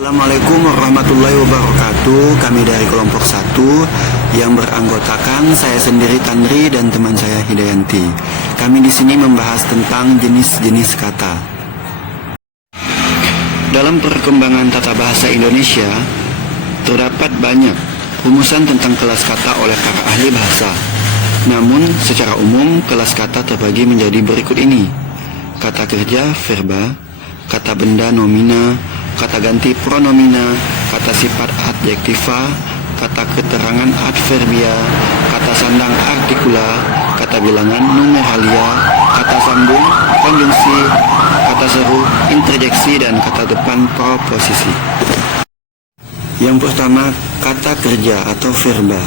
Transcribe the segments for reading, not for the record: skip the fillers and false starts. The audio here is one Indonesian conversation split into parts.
Assalamualaikum warahmatullahi wabarakatuh. Kami dari kelompok 1 yang beranggotakan saya sendiri Tanri dan teman saya Hidayanti. Kami di sini membahas tentang jenis-jenis kata. Dalam perkembangan tata bahasa Indonesia, terdapat banyak rumusan tentang kelas kata oleh para ahli bahasa. Namun, secara umum, kelas kata terbagi menjadi berikut ini: kata kerja, verba; kata benda, nomina; kata ganti, pronomina; kata sifat, adjektiva; kata keterangan, adverbia; kata sandang, artikula; kata bilangan, numeralia; kata sambung, konjungsi; kata seru, interjeksi; dan kata depan, proposisi. Yang pertama, kata kerja atau verba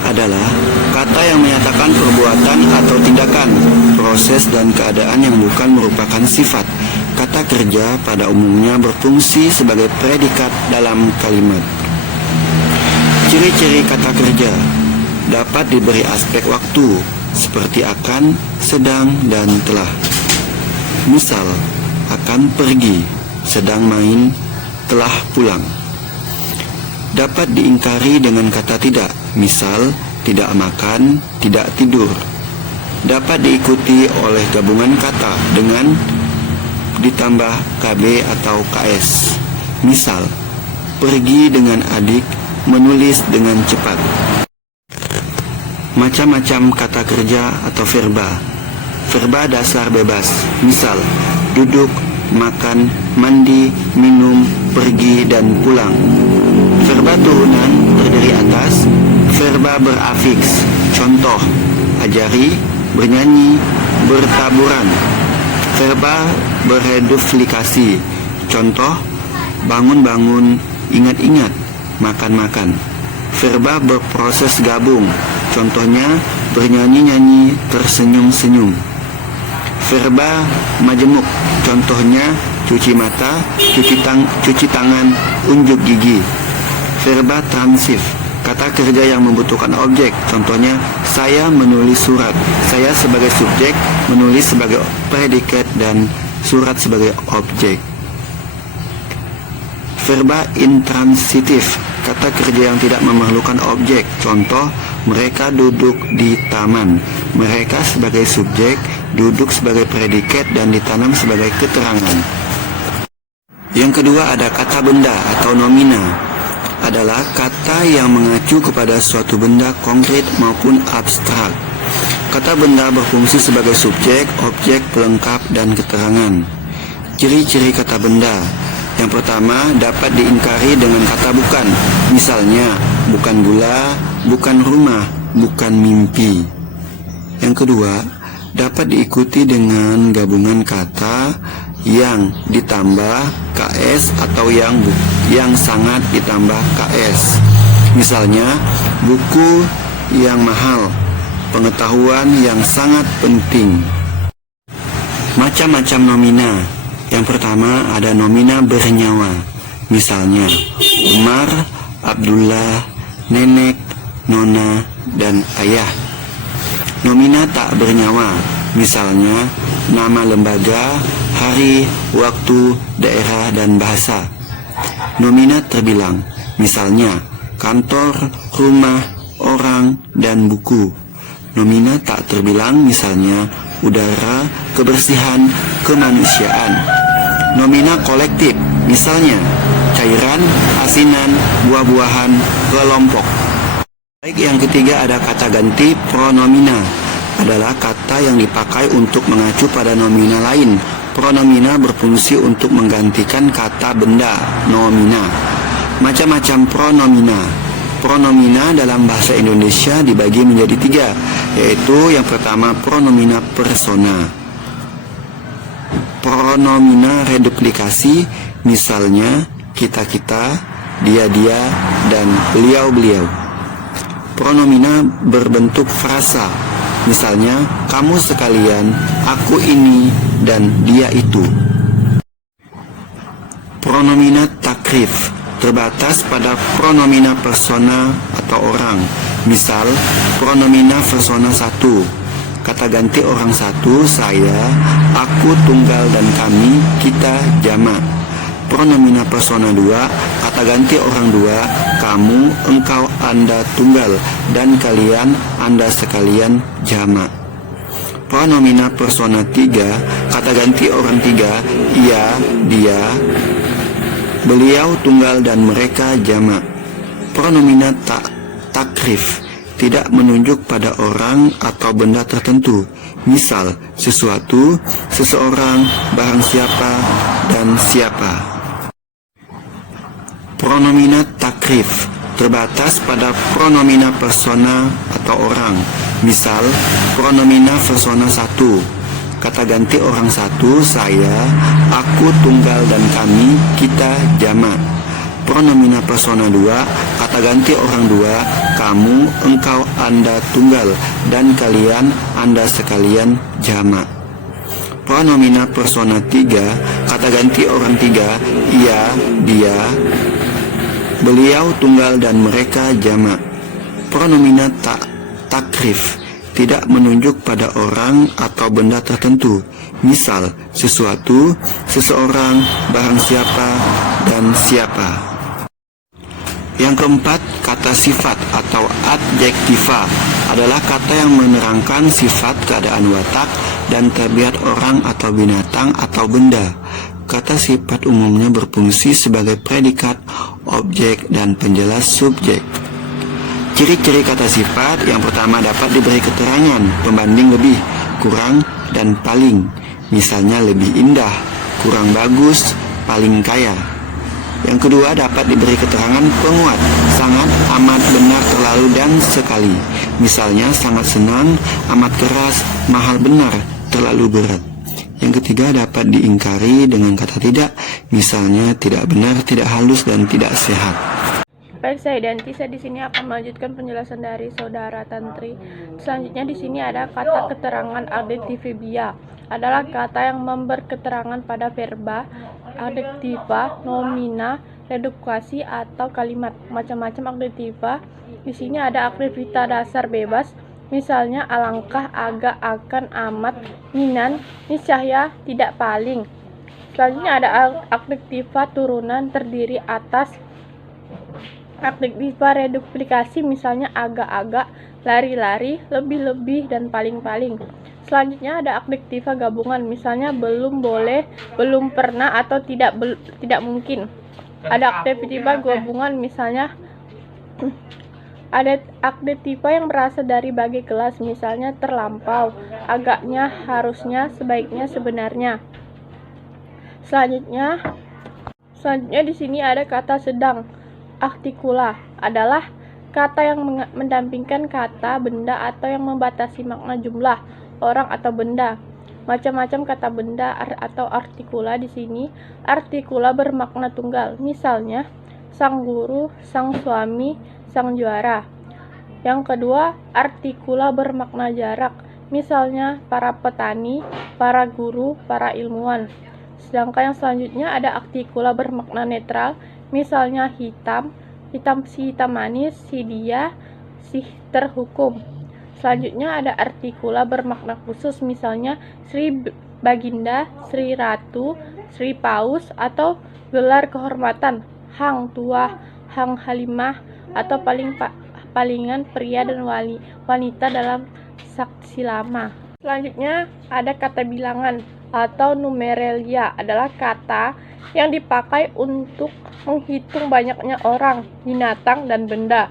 adalah kata yang menyatakan perbuatan atau tindakan, proses dan keadaan yang bukan merupakan sifat. Kata kerja pada umumnya berfungsi sebagai predikat dalam kalimat. Ciri-ciri kata kerja dapat diberi aspek waktu, seperti akan, sedang, dan telah. Misal, akan pergi, sedang main, telah pulang. Dapat diingkari dengan kata tidak, misal, tidak makan, tidak tidur. Dapat diikuti oleh gabungan kata dengan ditambah KB atau KS. Misal, pergi dengan adik, menulis dengan cepat. Macam-macam kata kerja atau verba. Verba dasar bebas, misal, duduk, makan, mandi, minum, pergi, dan pulang. Verba turunan terdiri atas verba berafiks, contoh, ajari, bernyanyi, bertaburan. Verba bereduplikasi, contoh, bangun-bangun, ingat-ingat, makan-makan. Verba berproses gabung, contohnya, bernyanyi-nyanyi, tersenyum-senyum. Verba majemuk, contohnya, cuci mata, cuci tangan, unjuk gigi. Verba transif, kata kerja yang membutuhkan objek, contohnya, saya menulis surat. Saya sebagai subjek, menulis sebagai predikat, dan surat sebagai objek. Verba intransitif, kata kerja yang tidak memerlukan objek, contoh, mereka duduk di taman. Mereka sebagai subjek, duduk sebagai predikat, dan ditanam sebagai keterangan. Yang kedua ada kata benda atau nomina. Adalah kata yang mengacu kepada suatu benda konkret maupun abstrak. Kata benda berfungsi sebagai subjek, objek, pelengkap, dan keterangan. Ciri-ciri kata benda. Yang pertama, dapat diingkari dengan kata bukan. Misalnya, bukan gula, bukan rumah, bukan mimpi. Yang kedua, dapat diikuti dengan gabungan kata yang ditambah KS atau yang sangat ditambah KS. Misalnya, buku yang mahal, pengetahuan yang sangat penting. Macam-macam nomina. Yang pertama ada nomina bernyawa. Misalnya, Umar, Abdullah, nenek, nona, dan ayah. Nomina tak bernyawa. Misalnya, nama lembaga, hari, waktu, daerah, dan bahasa. Nomina terbilang, misalnya, kantor, rumah, orang, dan buku. Nomina tak terbilang, misalnya, udara, kebersihan, kemanusiaan. Nomina kolektif, misalnya, cairan, asinan, buah-buahan, kelompok. Baik, yang ketiga ada kata ganti pronomina. Adalah kata yang dipakai untuk mengacu pada nomina lain. Pronomina berfungsi untuk menggantikan kata benda, nomina. Macam-macam pronomina. Pronomina dalam bahasa Indonesia dibagi menjadi 3, yaitu yang pertama pronomina persona. Pronomina reduplikasi, misalnya kita-kita, dia-dia, dan beliau-beliau. Pronomina berbentuk frasa, misalnya, kamu sekalian, aku ini, dan dia itu. Pronomina takrif terbatas pada pronomina persona atau orang. Misal, pronomina persona 1, kata ganti orang 1, saya, aku tunggal dan kami, kita jamak. Pronomina persona 2, kata ganti orang dua, kamu, engkau, anda tunggal, dan kalian, anda sekalian jamak. Pronomina persona 3, kata ganti orang tiga, ia, dia, beliau tunggal dan mereka jamak. Pronomina takrif, tidak menunjuk pada orang atau benda tertentu. Misal, sesuatu, seseorang, barang siapa, dan siapa. Pronomina takrif terbatas pada pronomina persona atau orang. Misal, pronomina persona 1, kata ganti orang satu, saya, aku tunggal dan kami, kita jamak. Pronomina persona 2, kata ganti orang dua, kamu, engkau, anda tunggal, dan kalian, anda sekalian jamak. Pronomina persona 3, kata ganti orang tiga, ia, dia, beliau tunggal dan mereka jamak. Pronomina takrif tidak menunjuk pada orang atau benda tertentu. Misal, sesuatu, seseorang, barang siapa, dan siapa. Yang keempat, kata sifat atau adjektiva adalah kata yang menerangkan sifat, keadaan watak, dan tabiat orang atau binatang atau benda. Kata sifat umumnya berfungsi sebagai predikat, objek, dan penjelas subjek. Ciri-ciri kata sifat: yang pertama, dapat diberi keterangan pembanding lebih, kurang, dan paling. Misalnya lebih indah, kurang bagus, paling kaya. Yang kedua, dapat diberi keterangan penguat, sangat, amat, benar, terlalu, dan sekali. Misalnya sangat senang, amat keras, mahal, benar, terlalu berat. Yang ketiga, dapat diingkari dengan kata tidak, misalnya tidak benar, tidak halus, dan tidak sehat. Baik, saya di sini akan melanjutkan penjelasan dari saudara Tantri. Selanjutnya di sini ada kata keterangan adjektiva. Adalah kata yang memberi keterangan pada verba, adjektiva, nomina, redukasi, atau kalimat. Macam-macam adjektiva. Di sini ada adjektiva dasar bebas, misalnya alangkah, agak, akan, amat, minan, niscaya, tidak, paling. Selanjutnya ada adjektiva turunan terdiri atas. Adjektiva reduplikasi, misalnya agak-agak, lari-lari, lebih-lebih, dan paling-paling. Selanjutnya ada adjektiva gabungan, misalnya belum, boleh, belum pernah, atau tidak mungkin. Ada adjektiva gabungan, misalnya ada adjektiva yang berasal dari bagai kelas, misalnya terlampau, agaknya, harusnya, sebaiknya, sebenarnya. Selanjutnya di sini ada kata sedang. Artikula adalah kata yang mendampingkan kata, benda, atau yang membatasi makna jumlah orang atau benda. Macam-macam kata benda atau artikula di sini. Artikula bermakna tunggal, misalnya sang guru, sang suami, sang juara. Yang kedua, artikula bermakna jarak, misalnya para petani, para guru, para ilmuwan. Sedangkan yang selanjutnya ada artikula bermakna netral, misalnya hitam, si hitam manis, si dia, si terhukum. Selanjutnya ada artikula bermakna khusus, misalnya Sri Baginda, Sri Ratu, Sri Paus, atau gelar kehormatan, Hang Tua, Hang Halimah, atau palingan pria dan wanita dalam saksi lama. Selanjutnya ada kata bilangan atau numeralia, adalah kata yang dipakai untuk menghitung banyaknya orang, binatang, dan benda.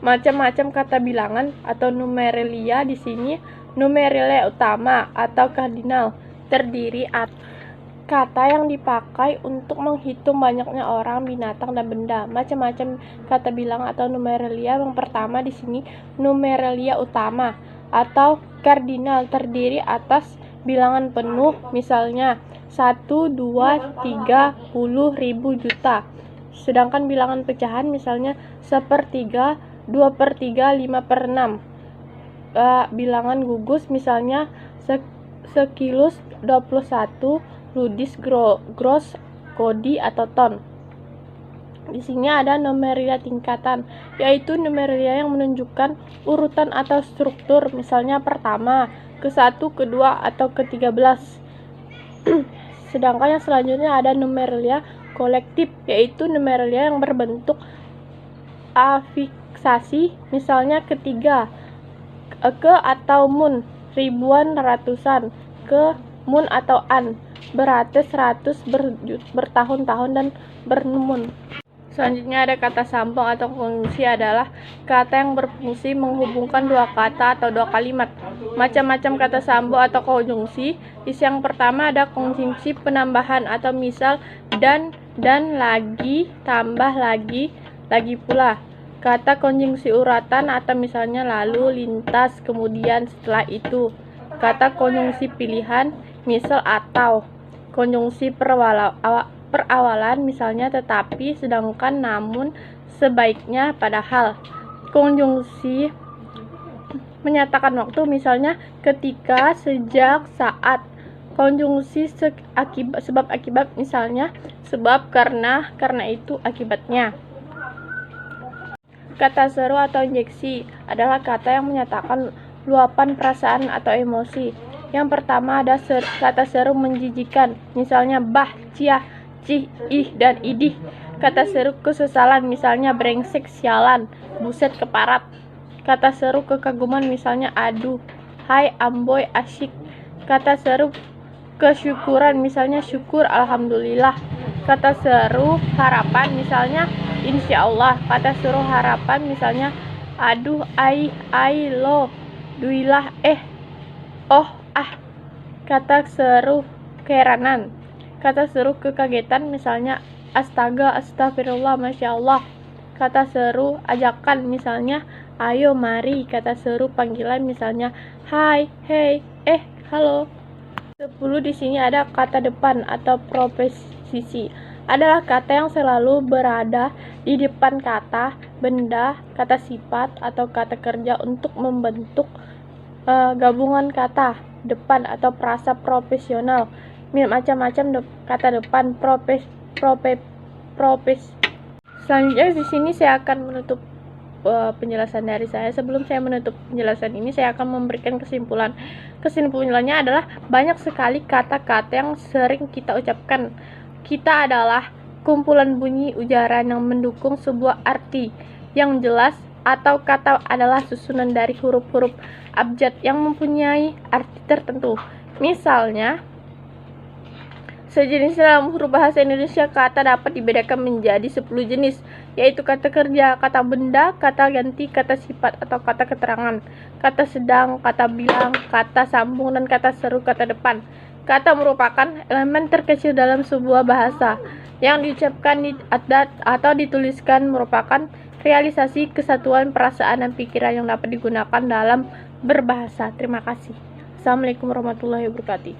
Macam-macam kata bilangan atau numeralia di sini. Numeralia utama atau kardinal terdiri atas kata yang dipakai untuk menghitung banyaknya orang, binatang, dan benda. Macam-macam kata bilangan atau numeralia. Yang pertama di sini numeralia utama atau kardinal terdiri atas bilangan penuh, misalnya 1, 2, 3, 10, 1000, juta. Sedangkan bilangan pecahan misalnya 1/3, 2/3, 5/6. Bilangan gugus misalnya sekilus, 21, ludis, gross, kodi, atau ton. Di sini ada numeralia tingkatan, yaitu numeralia yang menunjukkan urutan atau struktur, misalnya pertama, ke-1, ke-2, atau ke-13. Sedangkan yang selanjutnya ada numeralia kolektif, yaitu numeralia yang berbentuk afiksasi, misalnya ketiga, ke atau mun, ribuan, ratusan, ke, mun atau an, beratus, ratus, bertahun-tahun, dan bermun. Selanjutnya ada kata sambung atau konjungsi, adalah kata yang berfungsi menghubungkan dua kata atau dua kalimat. Macam-macam kata sambung atau konjungsi. Isi yang pertama ada konjungsi penambahan atau misal dan lagi, tambah lagi pula. Kata konjungsi uratan atau misalnya lalu, lintas, kemudian, setelah itu. Kata konjungsi pilihan, misal atau. Konjungsi perawalan, misalnya tetapi, sedangkan, namun, sebaiknya, padahal. Konjungsi menyatakan waktu, misalnya ketika, sejak, saat. Konjungsi sebab akibat, misalnya sebab, karena itu, akibatnya. Kata seru atau injeksi adalah kata yang menyatakan luapan perasaan atau emosi. Yang pertama ada kata seru menjijikan, misalnya bah, ciah, cih, ih, dan idih. Kata seru kesesalan, misalnya brengsek, sialan, buset, keparat. Kata seru kekaguman, misalnya aduh, hai, amboy, asyik. Kata seru kesyukuran, misalnya syukur, alhamdulillah. Kata seru harapan, misalnya insya Allah. Kata seru harapan, misalnya aduh, ai, lo, duilah, oh, ah. Kata seru keheranan. Kata seru kekagetan, misalnya astaga, astagfirullah, masya Allah. Kata seru ajakan, misalnya ayo, mari. Kata seru panggilan, misalnya hai, hey, halo. 10 di sini ada kata depan atau proposisi. Adalah kata yang selalu berada di depan kata, benda, kata sifat, atau kata kerja untuk membentuk gabungan kata depan atau frasa profesional. Macam-macam kata depan Selanjutnya di sini saya akan menutup penjelasan dari saya. Sebelum saya menutup penjelasan ini, saya akan memberikan kesimpulan. Kesimpulannya adalah banyak sekali kata-kata yang sering kita ucapkan. Kita adalah kumpulan bunyi ujaran yang mendukung sebuah arti yang jelas, atau kata adalah susunan dari huruf-huruf abjad yang mempunyai arti tertentu. Misalnya, sejenis dalam huruf bahasa Indonesia, kata dapat dibedakan menjadi 10 jenis, yaitu kata kerja, kata benda, kata ganti, kata sifat atau kata keterangan, kata sedang, kata bilang, kata sambung, dan kata seru, kata depan. Kata merupakan elemen terkecil dalam sebuah bahasa. Yang diucapkan atau dituliskan merupakan realisasi kesatuan perasaan dan pikiran yang dapat digunakan dalam berbahasa. Terima kasih. Assalamualaikum warahmatullahi wabarakatuh.